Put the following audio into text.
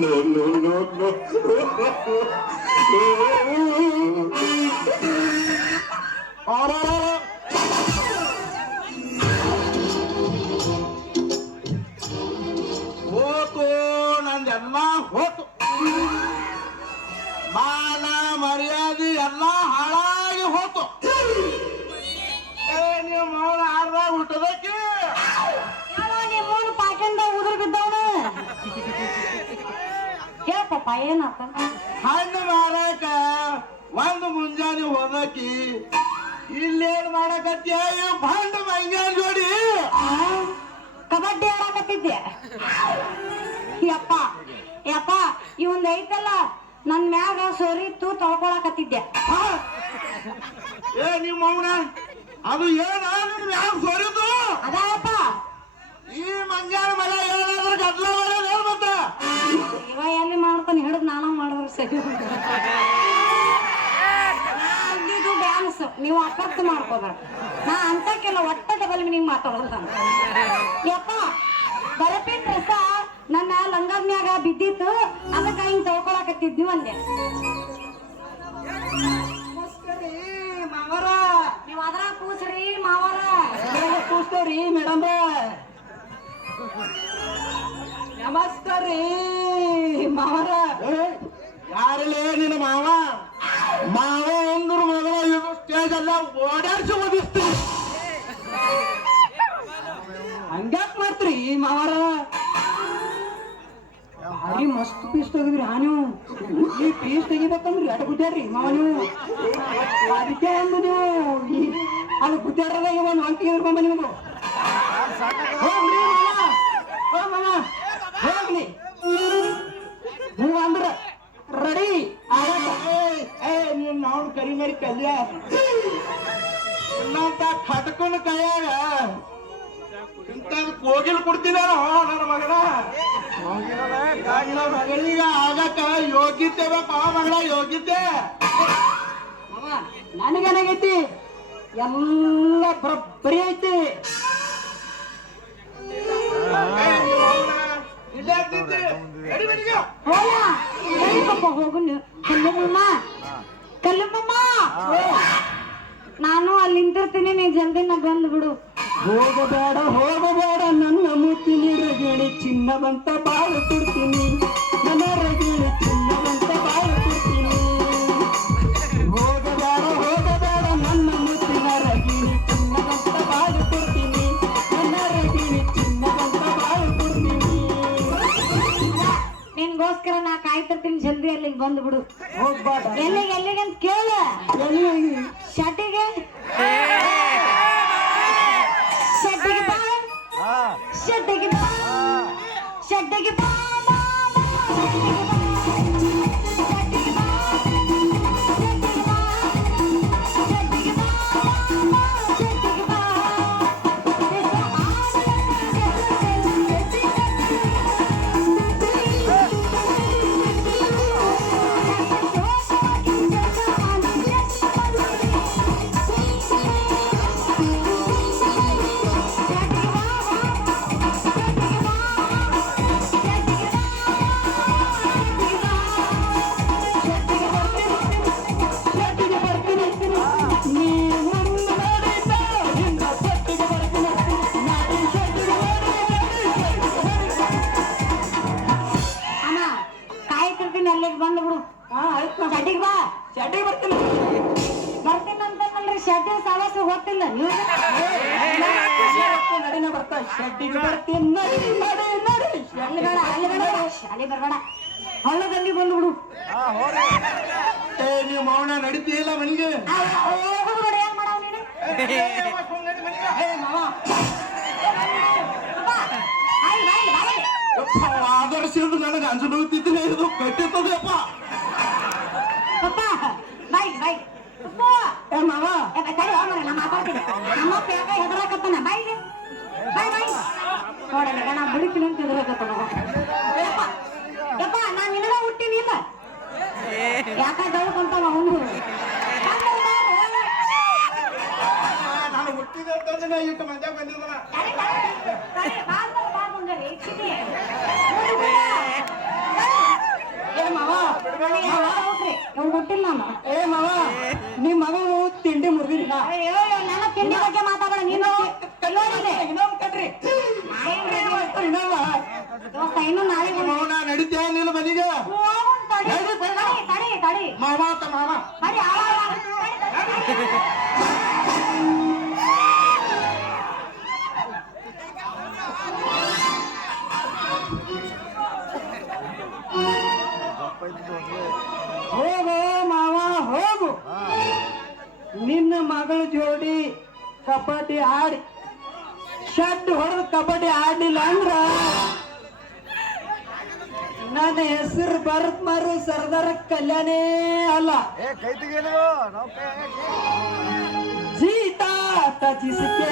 No, no, no, no. ಹೋತು ನಂದೆಲ್ಲ ಹೋತು, ಮಾನ ಮರ್ಯಾದೆ ಎಲ್ಲ ಹಾಳಾಗಿ ಹೋತು. ನೀವು ಮೌನ ಆಡ್ದಾಗ ಹುಟ್ಟದಕ್ಕೆ ನಿಮ್ಮವನು ಪಾಕಿಂದ ಉದುರು ಬಿದ್ದವನು. ಕೇಳಪ್ಪ ಏನಾತ? ಹಣ್ಣು ಮಾರಾಕ ಒಂದು ಮುಂಜಾನೆ ಹೋದಕಿ ಇಲ್ಲೇನ್ ಮಾಡಕತ್ಯ ಭಂಡ ಮಂಗ್ಯಾನ್ ಜೋಡಿ ಕಬಡ್ಡಿ ಆಡಕತ್ತಿದ್ದೆ. ಯಪ್ಪ ಯಪ್ಪ ಇವಂದ ಐತಲ್ಲ ನನ್ ಮ್ಯಾಗ ಸೊರಿತ್ತು ತೊಳ್ಕೊಳಕತ್ತಿದ್ದೆ. ಏ ನಿಮ್ಮ ಮೌನ ಅದು ಏನ ನಿನ್ ಮ್ಯಾಗ ಸೋರಿದ್ದು? ಅದಪ್ಪ ಈ ಮಂಗ್ಯಾನ ಮಗ ಏನಾದ್ರೂ ಗದ್ಲ ಮಾಡೋದು ಏನ್ ಮತ್ತ? ಇವ ಎಲ್ಲಿ ಮಾಡ್ತಾನೆ ಹಿಡಿದು ನಾನು ಮಾಡಿದ್ರು ಸರಿ. ಇದು ಡ್ಯಾನ್ಸ್ ನೀವು ಅಪರ್ಥ ಮಾಡ್ಕೋಬೇಡ. ನಾ ಅಂತಕ್ಕೆಲ್ಲ ಒಟ್ಟ ಡಬಲ್ ಮೀನಿಂಗ್ ಮಾತಾಡೋದು ನಾನು. ಯಪ್ಪ ಬರಪಿನ್ ರಸ ನನ್ನ ಲಂಗಮ್ಯಾಗ ಬಿದ್ದಿತ್ತು, ಅದಕ್ಕೆ ಹಿಂಗ್ ತೊಳ್ಕೊಳಕತ್ತಿದ್ವಿ ಒಂದೆ. ಮಾವರ ನೀವ್ ಅದ್ರ ಕೂಸ್ರಿ ಮಾವರ. ಕೂಸ್ತೇವ್ರಿ ಮೇಡಮ್. ನಮಸ್ಕಾರ ರೀ ಮಾವರ. ಯಾರಲ್ಲೇ ನಿನ್ನ ಮಾವ? ಮಾವ ಅಂದ್ರು ಮಗಳ ಇದು ಸ್ಟೇಜ್ ಎಲ್ಲ ಓಡಾಡ್ಸಿ ಓದಿಸ್ತೀನಿ. ಹಂಗ್ಯಾಕ್ ಮಾಡ್ತೀರಿ ಮಾವರ? ಭಾರಿ ಮಸ್ತ್ ಪೀಸ್ ತೆಗಿದ್ರಿ ನೀವು. ಈ ಪೀಸ್ ತೆಗಿಬೇಕಂದ್ರಿ ಅಟ ಗುದ್ದಾಡ್ರಿ ಮಾವ ನೀವು. ಅದಕ್ಕೆ ಅಂದು ನೀವು ಅದು ಗುದ್ದಾಡ್ರದ ಒಂದು ಅಂಕಿ ಇರ್ಕೊಂಬ ನಿಮಗೂ. ಹೋಗ್ರಿ ಮಾವ, ಹೋಗ್ಲಿ ಹೂ ಅಂದ್ರ ರೆಡಿ ಆಗತ್ತ. ನೀನ್ ನಾವು ಕರಿಮರಿ ಕಲ್ಯ ಇನ್ನಂತ ಖಟ್ಕೊಂಡ್ ಕೈಯಾಗ ಇಂತ ಕೋಗಿಲ್ ಕೊಡ್ತೀನಾರೋ ನನ್ನ ಮಗನ. ನನ್ನ ಮಗಳಿಗೆ ಆಗಕ್ಕ ಯೋಗ್ಯತೆ ಬೇಕು ಮಗಳ, ಯೋಗ್ಯತೆ. ನನಗೇನಾಗೈತಿ ಎಲ್ಲ ಬರೀ ಐತಿ. ಹೋಗು ಕಲ್ಲಮ್ಮಮ್ಮ, ಕಲ್ಲಮ್ಮಮ್ಮ ನಾನು ಅಲ್ಲಿ ನಿಂತಿರ್ತೀನಿ, ನೀ ಜಲ್ದಿನ ಬಂದು ಬಿಡು. ಹೋಗಬೇಡ ಹೋಗಬೇಡ ನನ್ನ ಮುತ್ತಿನ ರಗಿಣಿ ಚಿನ್ನವಂತ ಬಾಳು ಕೊಡ್ತೀನಿ, ನನ್ನ ರಗಿಣಿ ಚಿನ್ನವಂತ ಬಾಳು ಕೊಡ್ತೀನಿ. ಹೋಗಬೇಡ ಹೋಗಬೇಡ ನನ್ನ ಮುತ್ತಿನ ರಗಿಣಿ ಚಿನ್ನವಂತ ಬಾಳು ಕೊಡ್ತೀನಿ, ನನ್ನ ರಗಿಣಿ ಚಿನ್ನವಂತ ಬಾಳು ಕೊಡ್ತೀನಿ. ನಿನ್ಗೋಸ್ಕರ ನಾ ಕಾಯ್ತಿರ್ತೀನಿ, ಜಲ್ದಿ ಅಲ್ಲಿಗೆ ಬಂದು ಬಿಡು. ಹೋಗ್ಬೇಡ. ಎಲ್ಲಿಗೆ ಎಲ್ಲಿಗೆ ಅಂತ ಕೇಳ. ಶಟಿಗೆ ಶೆಟ್ಟಿಗೆ ಬಾ, ಶೆಟ್ಟಿಗೆ ಬಾ, ಶೆಟ್ಟಿಗೆ ಬಾ, ಶೆಟ್ಟಿಗೆ ಬಾ, ಶೆಟ್ಟಿಗೆ ಬಾ, ಶೆಟ್ಟಿಗೆ ಬಾ, ಶೆಟ್ಟಿಗೆ ಬಾ, ಶೆಟ್ಟಿಗೆ ಬಾ. ಶೆಟ್ಟಿಗೆ ಬಾ, ಶೆಟ್ಟಿಗೆ ಬರ್ತೀನಿ. ಬರ್ತೀನಿ ಅಂತಂದ್ರೆ ಶೆಟ್ಟಿ ಸಾವಾಸ ಗೊತ್ತಿಲ್ಲ ನೀವು. ನಡಿನ ಬರ್ತಾ ಶೆಟ್ಟಿಗೆ ಬರ್ತೀನಿ. ನಡಿ ನಡಿ ನಡಿ. ಅಲ್ಲಿ ಬೇಡ, ಅಲ್ಲಿ ಬೇಡ, ಅಲ್ಲಿ ಬರಬೇಡ, ಹೊಳ್ಳದಲ್ಲಿ ಬಂದು ಬಿಡು. ಏ ನೀವು ಮೌನ ನಡೀತಿಲ್ಲ ಮನೆಗೆ. ಹೋಗುದು ನೋಡಿ ಏನ್ ಮಾಡವ್ ನೀನು. ಆದರ್ಶಿಂದ ನನಗೆ ಅಂಜನೋಗ್ತಿದ್ದೀನಿ, ಇದು ಕಟ್ಟಿರ್ತದೆಪ್ಪ. ಪಪ್ಪ ಬೈ ಬೈ ಏ ಮಾವ, ನಮ್ಮ ಮಾತಾಡ್ತೀನಿ. ನಮ್ಮ ಅಪ್ಪ ಯಾಕೆ ಹೆದರಾಕತ್ತಾನ? ಬೈ ಬೈ ಬೈ ನೋಡಲ್ಲ ನಾ ಬಿಡ್ತೀನಿ ಅಂತ ಹೆದರಾಕತ್ತಾನ. ಯಪ್ಪ ನಾನು ನಿನಗ ಹುಟ್ಟಿನಿ ಇಲ್ಲ ಯಾಕ ದೌಡ್ಕೊಂತಾವ ಅವನು. ನಾನು ಹುಟ್ಟಿದೆ ಅಂತಂದ್ರೆ ಇಟ್ಟು ಮಜಾ ಬಂದಿದ್ದಾನ. ಇವ್ನು ಗೊತ್ತಿಲ್ಲ ನಾನು ಏ ಮಾವ ನಿಮ್ ಮಗಳು ತಿಂಡಿ ಮುರಿದಿಲ್ಲ ಅಯ್ಯೋ ನನ್ನ ತಿಂಡಿ ಬಗ್ಗೆ ಮಾತಾಡ ನೀನು ಇನ್ನೊಂದ್ ಕಟ್ರಿ ಇನ್ನೊಂದ ದೋಸ್ತ ಇನ್ನು ನಾಳೆ ನಾ ನಡಿತೇವ ನಿಲ್ಲ ಮನಿಗೆ ತಡಿ ತಡಿ ಮಾವ ಅಂತ ಮಾವ ತಡಿ ಹೋಗು ಮಾವ ಹೋಗು ನಿನ್ನ ಮಗಳ ಜೋಡಿ ಕಬಡ್ಡಿ ಆಡಿ ಶಡ್ ಹೊಡೆದು ಕಬಡ್ಡಿ ಆಡ್ಲಿಲ್ಲ ಅಂದ್ರ ನನ್ನ ಹೆಸರು ಭರತ್ ಮಾರು ಸರ್ದಾರ ಕಲ್ಯಾಣೇ ಅಲ್ಲ ಜೀತಾ ಜಿಸಕೆ